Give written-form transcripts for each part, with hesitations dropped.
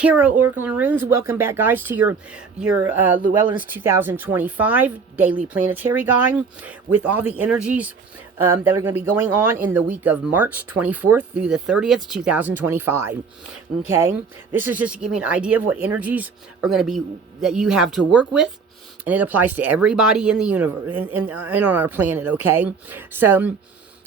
Tarot Oracle and Runes. Welcome back, guys, to your Llewellyn's 2025 Daily Planetary Guide with all the energies that are going to be going on in the week of March 24th through the 30th, 2025. Okay? This is just to give you an idea of what energies are going to be that you have to work with, and it applies to everybody in the universe and on our planet, okay? So,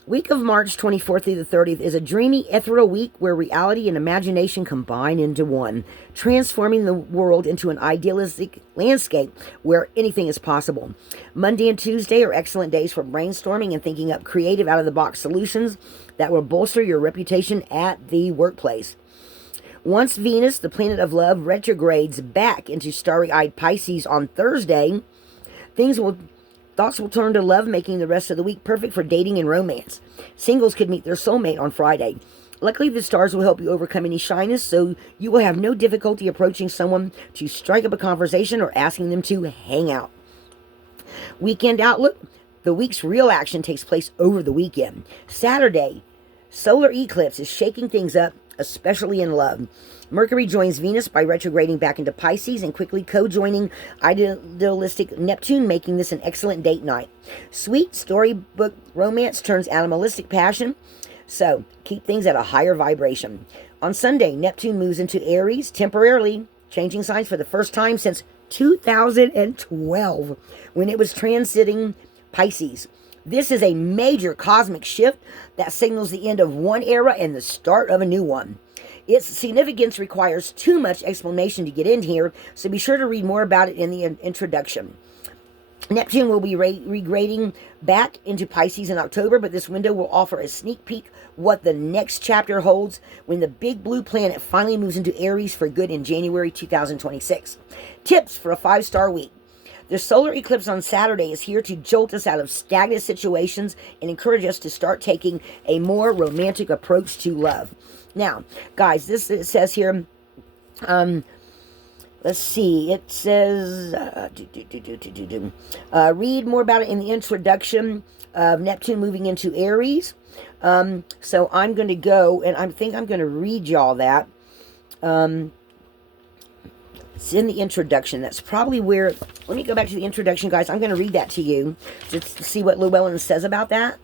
week of March 24th through the 30th is a dreamy, ethereal week where reality and imagination combine into one, transforming the world into an idealistic landscape where anything is possible. Monday and Tuesday are excellent days for brainstorming and thinking up creative, out-of-the-box solutions that will bolster your reputation at the workplace. Once Venus, the planet of love, retrogrades back into starry-eyed Pisces on Thursday, thoughts will turn to love, making the rest of the week perfect for dating and romance. Singles could meet their soulmate on Friday. Luckily, the stars will help you overcome any shyness, so you will have no difficulty approaching someone to strike up a conversation or asking them to hang out. Weekend outlook. The week's real action takes place over the weekend. Saturday, solar eclipse is shaking things up, especially in love. Mercury joins Venus by retrograding back into Pisces and quickly co-joining idealistic Neptune, making this an excellent date night. Sweet storybook romance turns animalistic passion, so keep things at a higher vibration. On Sunday, Neptune moves into Aries, temporarily changing signs for the first time since 2012, when it was transiting Pisces. This is a major cosmic shift that signals the end of one era and the start of a new one. Its significance requires too much explanation to get in here, so be sure to read more about it in the introduction. Neptune will be regrading back into Pisces in October, but this window will offer a sneak peek what the next chapter holds when the big blue planet finally moves into Aries for good in January 2026. Tips for a 5-star week. The solar eclipse on Saturday is here to jolt us out of stagnant situations and encourage us to start taking a more romantic approach to love. Now, guys, it says here, let's see, it says, read more about it in the introduction of Neptune moving into Aries. So I'm going to go, and I think I'm going to read y'all that. It's in the introduction. That's probably where, let me go back to the introduction, guys. I'm going to read that to you, just to see what Llewellyn says about that.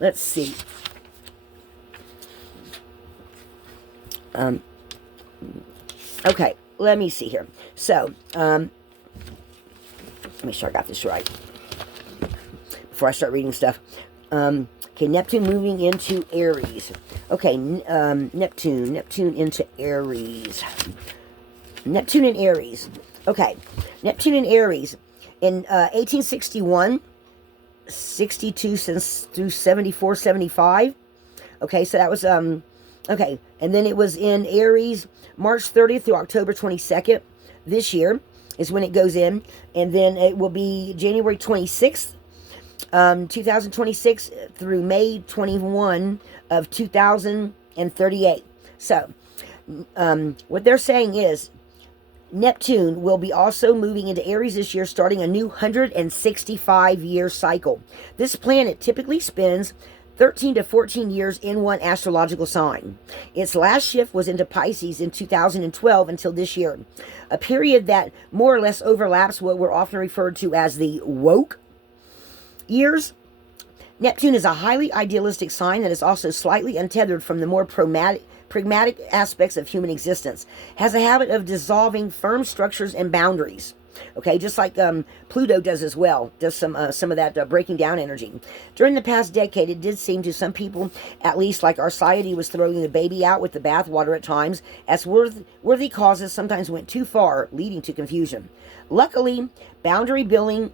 Let's see. Okay, let me see here. So, let me sure I got this right before I start reading stuff. Okay, Neptune moving into Aries. Okay, Neptune into Aries. Neptune in Aries. Okay, Neptune in Aries. In 1861, 62 through 74, 75. Okay, so that was, okay, and then it was in Aries, March 30th through October 22nd this year is when it goes in. And then it will be January 26th, 2026 through May 21 of 2038. So, what they're saying is Neptune will be also moving into Aries this year, starting a new 165-year cycle. This planet typically spends 13 to 14 years in one astrological sign. Its last shift was into Pisces in 2012 until this year, a period that more or less overlaps what we're often referred to as the woke years. Neptune is a highly idealistic sign that is also slightly untethered from the more pragmatic aspects of human existence, has a habit of dissolving firm structures and boundaries. Okay, just like Pluto does as well, does some of that breaking down energy. During the past decade, it did seem to some people, at least, like our society was throwing the baby out with the bathwater at times, as worthy causes sometimes went too far, leading to confusion. Luckily, boundary building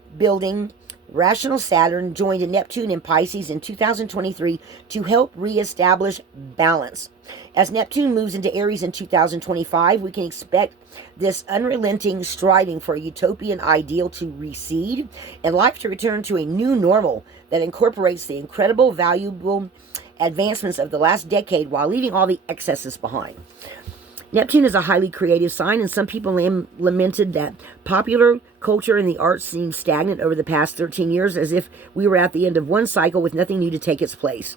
rational Saturn joined Neptune in Pisces in 2023 to help reestablish balance. As Neptune moves into Aries in 2025, we can expect this unrelenting striving for a utopian ideal to recede and life to return to a new normal that incorporates the incredible, valuable advancements of the last decade while leaving all the excesses behind. Neptune is a highly creative sign, and some people lamented that popular culture and the arts seemed stagnant over the past 13 years, as if we were at the end of one cycle with nothing new to take its place.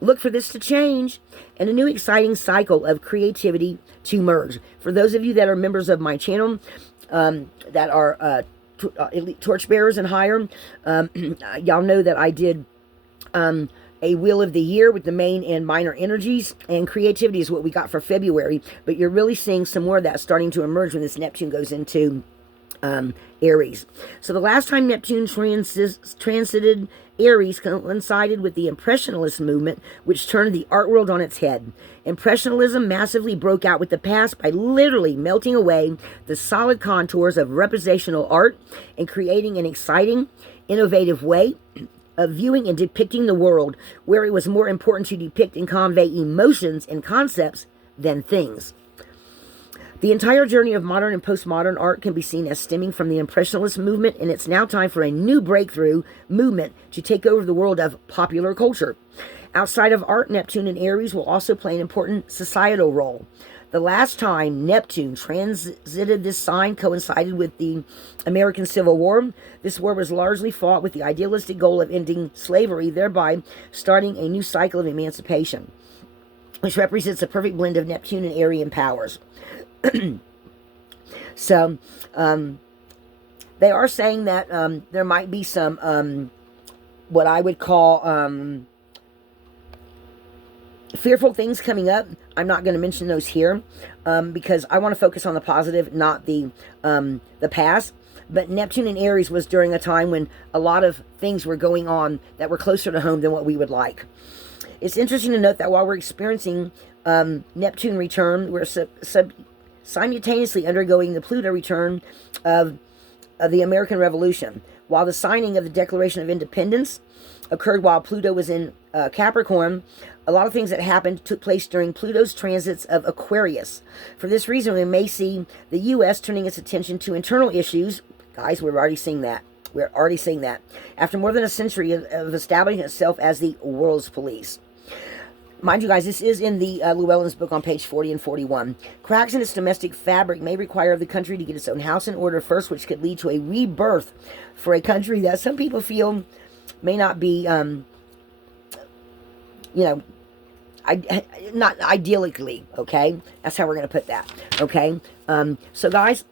Look for this to change and a new exciting cycle of creativity to merge. For those of you that are members of my channel, that are elite torchbearers and higher, y'all know that I did a wheel of the year with the main and minor energies, and creativity is what we got for February, but you're really seeing some more of that starting to emerge when this Neptune goes into Aries. So the last time Neptune transited Aries coincided with the Impressionist movement, which turned the art world on its head. Impressionism massively broke out with the past by literally melting away the solid contours of representational art and creating an exciting, innovative way of viewing and depicting the world, where it was more important to depict and convey emotions and concepts than things. The entire journey of modern and postmodern art can be seen as stemming from the Impressionist movement, and it's now time for a new breakthrough movement to take over the world of popular culture. Outside of art, Neptune and Aries will also play an important societal role. The last time Neptune transited this sign coincided with the American Civil War. This war was largely fought with the idealistic goal of ending slavery, thereby starting a new cycle of emancipation, which represents a perfect blend of Neptune and Aryan powers. So, they are saying that there might be some, what I would call fearful things coming up. I'm not going to mention those here because I want to focus on the positive, not the past. But Neptune and Aries was during a time when a lot of things were going on that were closer to home than what we would like. It's interesting to note that while we're experiencing Neptune return, we're simultaneously undergoing the Pluto return of the American Revolution. While the signing of the Declaration of Independence occurred while Pluto was in Capricorn, a lot of things that happened took place during Pluto's transits of Aquarius. For this reason, we may see the U.S. turning its attention to internal issues. Guys, we're already seeing that. We're already seeing that. After more than a century of establishing itself as the world's police. Mind you guys, this is in the Llewellyn's book on page 40 and 41. Cracks in its domestic fabric may require the country to get its own house in order first, which could lead to a rebirth for a country that some people feel may not be, not idyllically, okay? That's how we're going to put that, okay? So guys,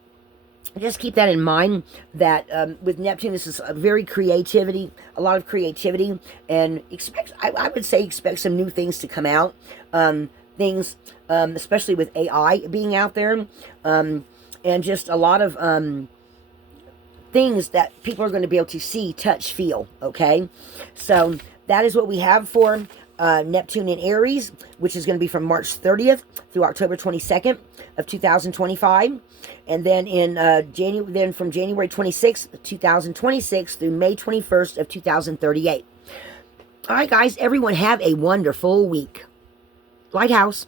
just keep that in mind, that with Neptune, this is a lot of creativity, and I would say expect some new things to come out, things, especially with AI being out there, and just a lot of things that people are going to be able to see, touch, feel, okay? So that is what we have for Neptune in Aries, which is going to be from March 30th through October 22nd of 2025. And then from January 26th, 2026 through May 21st of 2038. All right, guys, everyone have a wonderful week. Lighthouse.